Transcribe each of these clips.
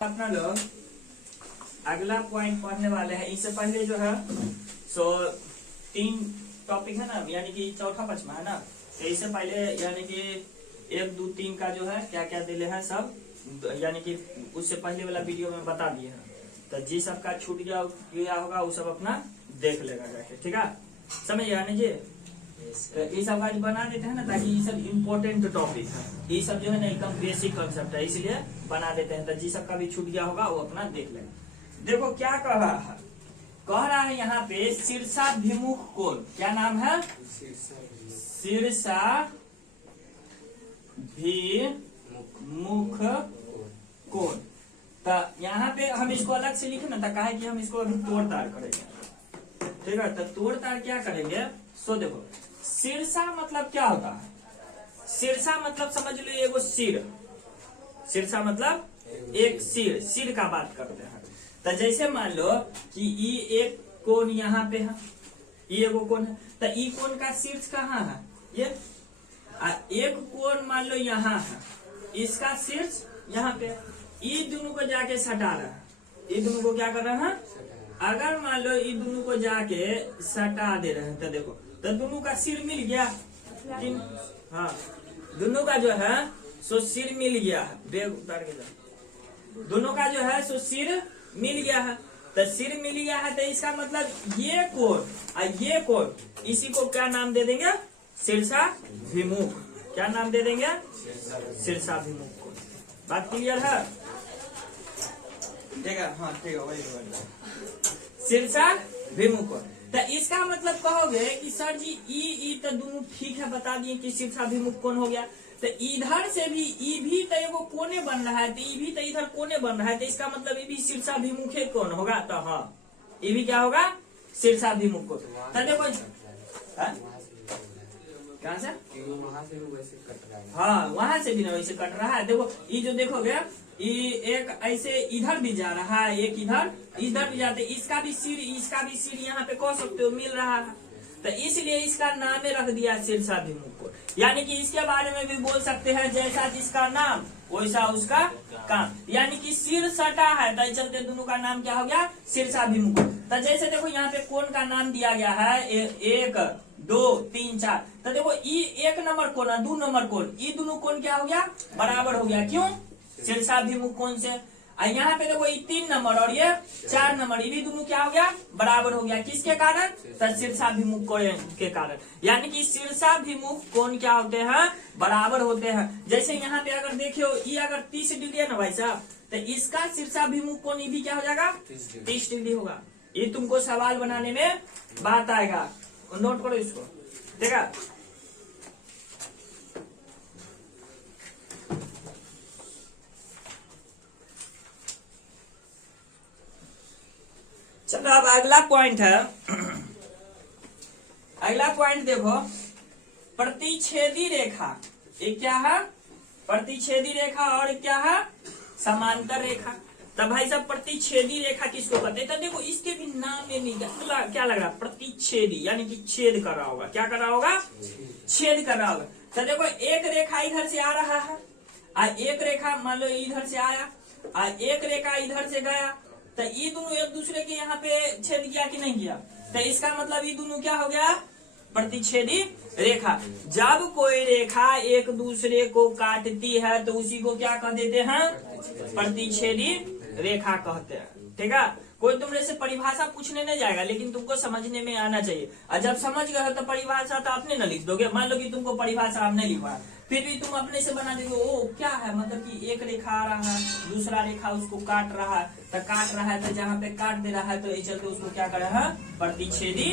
अपना लोग अगला पॉइंट पढ़ने वाले हैं। इससे पहले जो है सो 3 टॉपिक है ना, यानी कि चौथा पचमा है ना। तो इससे पहले यानी कि 1, 2, 3 का जो है क्या क्या दिले हैं सब, यानी कि उससे पहले वाला वीडियो में बता दिए हैं। तो जी सबका छूट गया होगा वो सब अपना देख लेगा जाके, ठीक है, समझ गया ना जी। तो ये सब आज बना देते हैं ना, ताकि ये सब इम्पोर्टेंट टॉपिक है, ये सब जो है ना एकदम बेसिक कंसेप्ट है, इसलिए बना देते हैं। तो जी सबका भी छूट गया होगा वो अपना देख लेगा। देखो क्या कह रहा है यहाँ पे, शीर्षाभिमुख कोण। क्या नाम है? शीर्षाभिमुख कोण। तो यहाँ पे हम इसको अलग से लिखे ना, तो कहा है कि हम इसको अभी तोड़ ताड़ करेंगे, ठीक है। तो तोड़ ताड़ क्या करेंगे, सो देखो शीर्षा मतलब क्या होता है? शीर्षा मतलब समझ लो एगो सिर, शीर्षा मतलब एक सिर, सिर का बात करते हैं। तो जैसे मान लो कि ये एक कोण यहाँ पे है, ये एगो कोण है, तो ये कोण का शीर्ष कहाँ है? ये एक कोण मान लो यहाँ है, इसका शीर्ष यहाँ पे, ये दोनों को जाके सटा रहा है, ये दोनों को क्या कर रहा है? अगर मान लो ये दोनों को जाके सटा दे रहे हैं, तो देखो तो दोनों का सिर मिल गया। हाँ, दोनों का जो है सो सिर मिल गया है, बैग उतार के जा, दोनों का जो है सो सिर मिल गया है। तो सिर मिल गया है, तो इसका मतलब ये कोण और ये कोण, इसी को क्या नाम दे देंगे? शीर्षाभिमुख। क्या नाम दे देंगे? शीर्षाभिमुख कोण। बात क्लियर है? ठीक है, हाँ ठीक है, वही शीर्षाभिमुख कोण। तो इसका मतलब कहोगे कि सर जी ई तो दोनों ठीक है, बता दिए कि शीर्षाभिमुख कोण हो गया। तो इधर से भी ई भी तो एगो कोने बन रहा है, तो ई भी तो इधर कोने बन रहा है, तो इसका मतलब ये भी शीर्षाभिमुख कोण होगा। तो हाँ, ये भी क्या होगा? शीर्षाभिमुख कोण। तो देखो कहाँ से, हाँ वहां से भी ना वैसे कट रहा है। देखो ये जो देखोगे, ये एक ऐसे इधर भी जा रहा है, एक इधर भी जाते, इसका भी सिर यहाँ पे कह सकते हो मिल रहा है। तो इसलिए इसका नाम रख दिया शीर्षाभिमुख कोण। यानी कि इसके बारे में भी बोल सकते हैं, जैसा जिसका नाम वैसा उसका काम। यानी कि सिर सटा है, तो चलते दोनों का नाम क्या हो गया? शीर्षाभिमुख कोण। तो जैसे देखो यहाँ पे कोण का नाम दिया गया है 1, 2, 3, 4। तो देखो ये 1 नंबर कोण, 2 नंबर कोण, ये दोनों कोण क्या हो गया? बराबर हो गया। क्यों? शीर्षाभिमुख कोण से। यहाँ पे देखो ये 3 नंबर और ये 4 नंबर, ये भी दोनों क्या हो गया? बराबर हो गया। किसके कारण? तो शीर्षाभिमुख कोण के कारण। यानी कि शीर्षाभिमुख कोण क्या होते हैं? बराबर होते हैं। जैसे यहाँ पे अगर देखियो, ये अगर 30 डिग्री है ना भाई साहब, तो इसका शीर्षाभिमुख कोण ये भी क्या हो जाएगा? 30 डिग्री होगा। ये तुमको सवाल बनाने में बात आएगा, नोट करो इसको, ठीक है। चलो अब अगला पॉइंट है, अगला पॉइंट देखो, प्रतिच्छेदी रेखा। एक क्या है? प्रतिच्छेदी रेखा, और क्या है? समांतर रेखा। तो भाई साहब प्रतिच्छेदी रेखा किसको कहते हैं? तो देखो इसके भी नाम में नहीं क्या लग रहा? प्रतिच्छेदी, यानी कि छेद कर रहा होगा। क्या कर रहा होगा? छेद कर रहा होगा। तो देखो एक रेखा इधर से आ रहा है, और एक रेखा मान लो इधर से आया, और एक रेखा इधर से गया, तो ये दोनों एक दूसरे के यहाँ पे छेद किया कि नहीं किया? तो इसका मतलब ये दोनों क्या हो गया? प्रतिच्छेदी रेखा। जब कोई रेखा एक दूसरे को काटती है तो उसी को क्या कह देते हैं? प्रतिच्छेदी रेखा कहते हैं, ठीक है। कोई तुमने से परिभाषा पूछने नहीं जाएगा, लेकिन तुमको समझने में आना चाहिए। और जब समझ गए तो परिभाषा तो आपने न लिख दोगे। मान लो कि तुमको परिभाषा आपने लिखवा, फिर भी तुम अपने से बना दोगे। ओ क्या है, मतलब कि एक रेखा आ रहा है, दूसरा रेखा उसको काट रहा है, तो काट रहा है, तो जहाँ पे काट दे रहा है तो ये चलते उसको क्या कर रहा है? प्रतिच्छेदी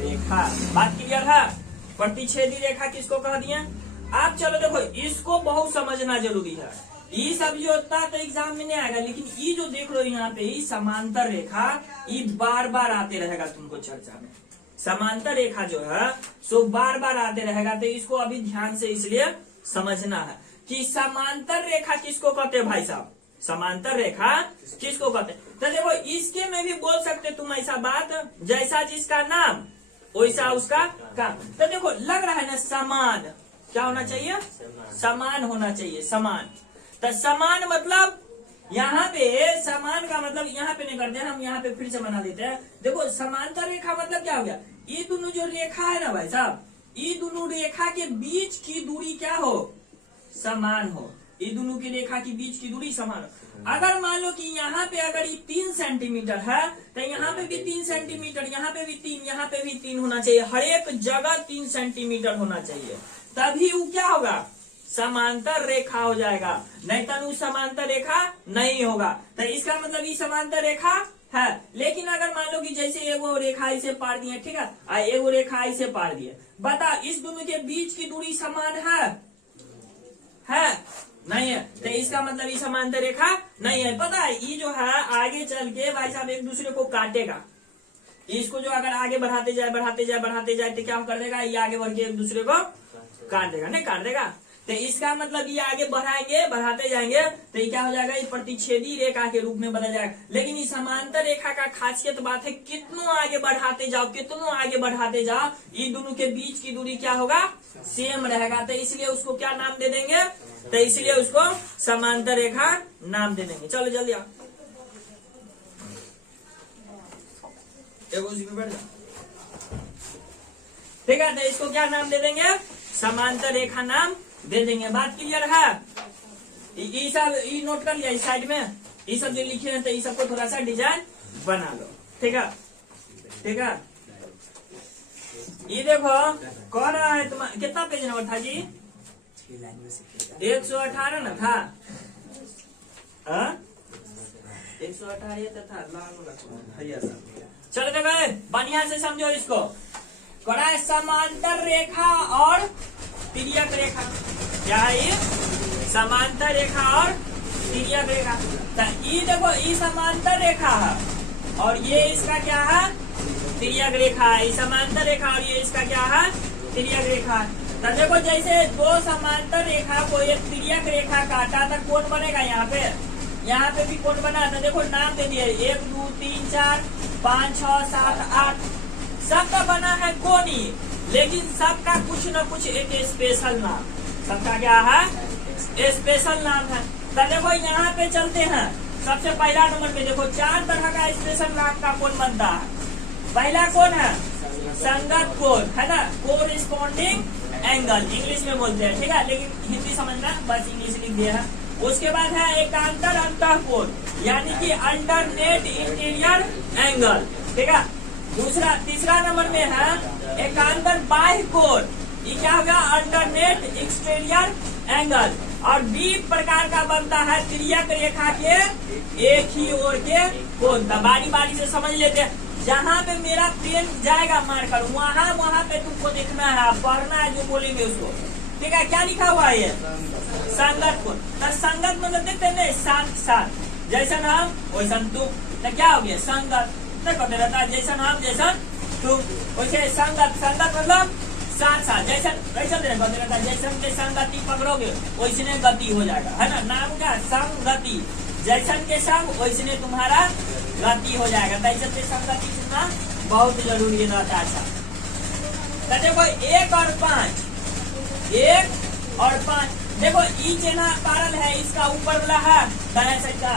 रेखा। बात क्लियर है? प्रतिच्छेदी रेखा किसको कह दिए? आप चलो देखो इसको बहुत समझना जरूरी है। ये सब जो होता है तो एग्जाम में नहीं आएगा, लेकिन ये जो देख लो यहाँ पे ये समांतर रेखा, ये बार बार आते रहेगा तुमको चर्चा में। समांतर रेखा जो है सो बार बार आते रहेगा, तो इसको अभी ध्यान से इसलिए समझना है कि समांतर रेखा किसको कहते हैं भाई साहब? समांतर रेखा किसको कहते हैं? तो देखो इसके में भी बोल सकते तुम ऐसा बात, जैसा जिसका नाम वैसा उसका काम। तो देखो लग रहा है ना समान, क्या होना चाहिए? समान होना चाहिए, समान। तो समान मतलब यहाँ पे समान का मतलब यहाँ पे नहीं करते हैं हम, यहाँ पे फिर से बना देते हैं। देखो समांतर रेखा मतलब क्या हो गया, ये दोनों जो रेखा है ना भाई साहब, ये दोनों रेखा के बीच की दूरी क्या हो, समान हो। ये दोनों की रेखा की बीच की दूरी समान हो। अगर मान लो कि यहाँ पे अगर ये 3 सेंटीमीटर है तो यहाँ पे भी 3 सेंटीमीटर, यहाँ पे भी 3, यहाँ पे भी 3 होना चाहिए, हर एक जगह 3 सेंटीमीटर होना चाहिए, तभी वो क्या होगा, समांतर रेखा हो जाएगा। नहीं तो समांतर रेखा नहीं होगा। तो इसका मतलब ये समांतर रेखा है। लेकिन अगर मान लो कि जैसे एगो रेखा इसे पार दिए, ठीक है, एगो रेखा इसे पार दिए, बता इस दोनों के बीच की दूरी समान है नहीं है, तो इसका मतलब ये समांतर रेखा नहीं है। पता है ये जो है आगे चल के भाई साहब एक दूसरे को काटेगा। इसको जो अगर आगे बढ़ाते जाए तो क्या कर देगा, ये आगे बढ़ के एक दूसरे को काट देगा, नहीं काट देगा। तो इसका मतलब ये आगे बढ़ाते जाएंगे तो ये क्या हो जाएगा, ये प्रतिच्छेदी रेखा के रूप में बदल जाएगा। लेकिन इस समांतर रेखा का खासियत बात है, कितनों आगे बढ़ाते जाओ, ये दोनों के बीच की दूरी क्या होगा, सेम रहेगा। तो इसलिए उसको क्या नाम दे देंगे, तो इसलिए उसको समांतर रेखा नाम दे देंगे। चलो जल्दी आओ, ठीक है। तो इसको क्या नाम दे देंगे, समांतर रेखा नाम दे देंगे। बात क्लियर है। ये सब ये नोट कर लिया इस साइड में, ये सब जो लिखे हैं तो ये सबको थोड़ा सा डिजाइन बना लो, ठीक है। ये देखो कौन रहा है तुम्हारा, कितना पेज नंबर था जी, 118 ना था, 118 था। चलो देखो बढ़िया से समझो इसको, कौन है समांतर रेखा और तिर्यक रेखा। क्या है ये, समांतर रेखा और तिर्यक रेखा। तो ये देखो ये समांतर रेखा है और ये इसका क्या है, तिर्यक रेखा है। ये समांतर रेखा और ये इसका क्या है, तिर्यक रेखा है। तो देखो जैसे दो समांतर रेखा को एक तिर्यक रेखा काटा तो कोण बनेगा, यहाँ पे भी कोण बना। तो देखो नाम दे दिए 1 2 3 4 5 6 7 8, सबका बना है कोणी, लेकिन सबका कुछ न कुछ एक स्पेशल नाम, सबका क्या है, स्पेशल नाम है। तो देखो यहाँ पे चलते हैं, सबसे पहला नंबर पे देखो 4 तरह का स्पेशल नाम का कोण बनता है। पहला कोण है संगत कोण, है ना, कोरिस्पॉन्डिंग एंगल इंग्लिश में बोलते हैं, ठीक है, लेकिन हिंदी समझना, बस इंग्लिश लिख दिया है। उसके बाद है एकांतर अंतः कोण, यानी कि अल्टरनेट इंटीरियर एंगल, ठीक है। तीसरा नंबर में है एकांतर बाह्य कोण, ये क्या होगा, अल्टरनेट एक्सटीरियर एंगल। और बी प्रकार का बनता है तिर्यक रेखा के एक ही ओर के कोण। बारी बारी से समझ लेते हैं, जहाँ पे मेरा पेन जाएगा मारकर वहाँ पे तुमको देखना है, पढ़ना है जो बोलेंगे उसको, ठीक है। क्या लिखा हुआ है, ये संगत कोण। तो संगत मतलब देखते हैं साथ, जैसा नाम वैसा तुम, तो क्या हो गया संगत, कहते रहता है जैसा नाम जैसा तुम, वैसे संगत मतलब साथ, जैसा कैसा कहते रहता है, जैसन के संगति पकड़ोगे वैसने गति हो जाएगा, है ना। नाम क्या, संगति, जैसन के संग वैसने तुम्हारा गति हो जाएगा। तैसन के संगति सुनना बहुत जरूरी रहता है। तो देखो 1 और 5, देखो ई चिन्ह पारल है, इसका ऊपर वाला है दाया साइड का।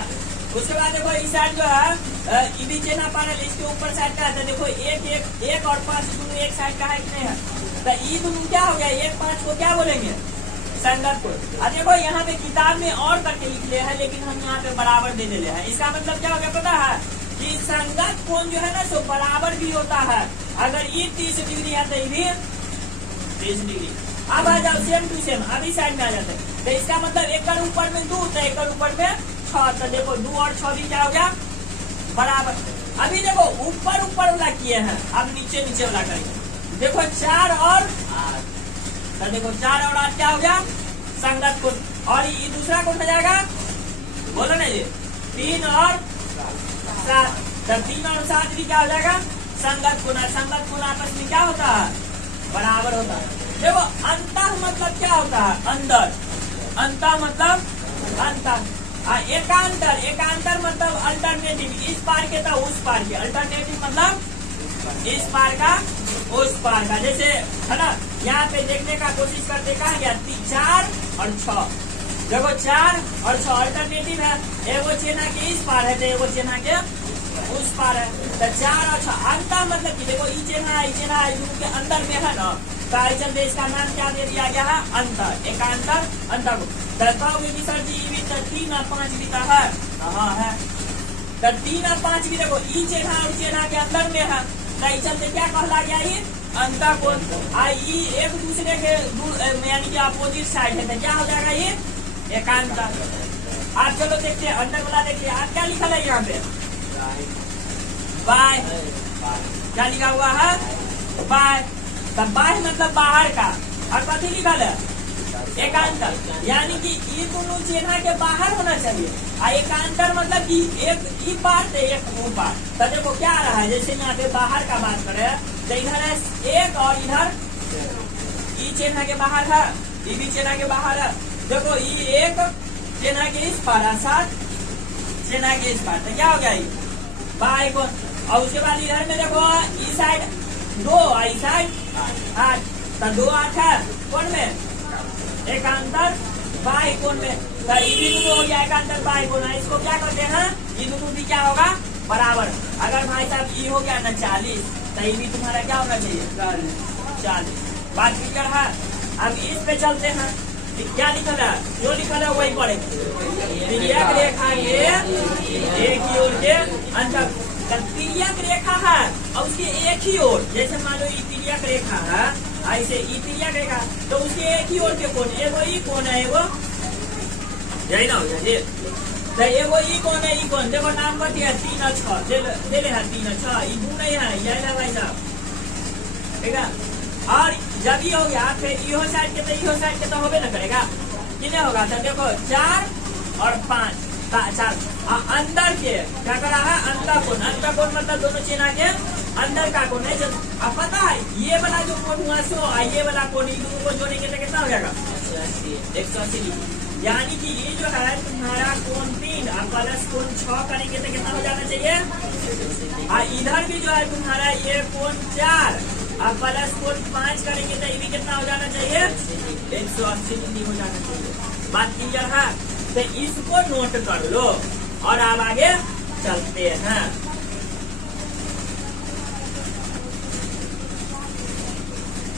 उसके बाद देखो इस साइड जो है ई भी चिन्ह पारल, इसके ऊपर साइड का है। तो देखो 1 और 5 दोनों एक साइड का है कि नहीं है। तो ई दोनों क्या हो गया, 1 5 को क्या बोलेंगे, संगत कोण। अब देखो यहाँ पे किताब में और करके लिख लिया है, लेकिन हम यहाँ पे बराबर दे दिले हैं। इसका मतलब क्या हो गया पता है, कि संगत कोण जो है ना सो बराबर भी होता है। अगर ये 30 डिग्री है तो ये भी 30 डिग्री। अब आ जाओ सेम टू सेम, अभी साइड में आ जाते हैं। तो इसका मतलब एक कर ऊपर में 2 तो एक कर ऊपर में 6। तो देखो 2 और 6 भी क्या हो गया, बराबर। अभी देखो ऊपर वाला किए हैं, अब नीचे वाला करेंगे। देखो 4 और 8, तो देखो 4 और 8 क्या हो गया, संगत कोण। और ये दूसरा कोण हो जाएगा, बोलो ना ये 3 और 7, तो 3 और 7 भी क्या हो जाएगा, संगत कोण। संगत कोण आपस में क्या होता है, बराबर होता है। देखो अंतः मतलब क्या होता है, अंदर, अंतः मतलब अंतर। एकांतर मतलब अल्टरनेटिव, इस पार के था उस पार के, अल्टरनेटिव मतलब इस पार का उस पार का। जैसे है ना, यहाँ पे देखने का कोशिश करते, कहा गया 4 और 6, देखो 4 और 6 अल्टरनेटिव है, एगो चिन्ह के इस पार है तो एगो चिन्ह के उस पार है। तो 4 और 6 अंतर मतलब कि देखो ई चिन्ह के अंदर में है ना, तो चलते इसका नाम क्या दे दिया गया है, अंतर, एकांतर अंतर। तो सर जी भी 3 और 5 भी तो है, हाँ है। तो 3 और 5 भी देखो ई चिन्ह और चिन्ह के अंदर में है, तो चलते क्या कहला गया ये अंतर कोण। आई एक दूसरे के यानी कि अपोजिट साइड है, तो क्या हो जाएगा ये एकांतर। आप चलो देखते हैं अंदर वाला, देखिए आप क्या लिखा है यहाँ पे, बाय, क्या लिखा हुआ है, बाय। तब बाय मतलब बाहर का, और कथी लिखा है, एकांतर, यानी कि ये दोनों चिन्ह के बाहर होना चाहिए। और एकांतर मतलब कि एक ई पार से एक वो पार। तो देखो क्या आ रहा है, जैसे यहाँ पे बाहर का बात करें तो इधर है एक और इधर ई चिन्ह के बाहर है, ई भी चिन्ह के बाहर है। देखो ई एक चिन्ह के इस पार है, 7 चिन्ह के इस पार, तो क्या हो गया ये बाय कोण। और उसके बाद इधर में देखो ई साइड 2 और ई साइड 8, तो 2 8 है कौन में, एकांतर बाय कोण में। तो ये भी दोनों हो गया एकांतर बाय कोण। इसको क्या करते हैं, ये दोनों भी क्या होगा बराबर। अगर भाई साहब ये हो गया ना 40, तो ये भी तुम्हारा क्या होना चाहिए 40। बात क्लियर है। अब इस पे चलते हैं, क्या लिखा है, जो लिखा है वही पढ़ेंगे। तिर्यक रेखा के एक ही ओर के अंतर, तिर्यक रेखा है और उसके एक ही ओर, जैसे मान लो ये तिर्यक रेखा है, ऐसे ई तिर्यक रेखा, तो उसके एक ही ओर के कोण, एगो ई कोण है, एगो यही ना हो जाए, तो एगो ई कोण है, ई कोण देखो नाम बती है 3 और 6 दे ले है, 3 और 6 ई दू नहीं है, यही ना भाई साहब, ठीक है। और जब ये हो गया फिर इहो साइड के तो इहो साइड के तो होबे न करेगा, कितने होगा, तो देखो 4 और 5 4 अंदर के क्या करा है, अंतर कोण। अंतर कोण मतलब दोनों चिन्ह के अंदर का कोण है। जब अब पता है ये वाला जो कोण हुआ 100 और ये वाला कोण, इन दोनों को जोड़ेंगे तो कितना हो जाएगा 180। यानी कि ये जो है तुम्हारा कोण 3 और प्लस कोण 6 करेंगे तो कितना हो जाना चाहिए। और इधर भी जो है तुम्हारा ये कोण 4 और प्लस कोण 5 करेंगे तो ये भी कितना हो जाना चाहिए 180 डिग्री हो जाना चाहिए। बात क्लियर है। तो इसको नोट कर लो और अब आगे चलते हैं।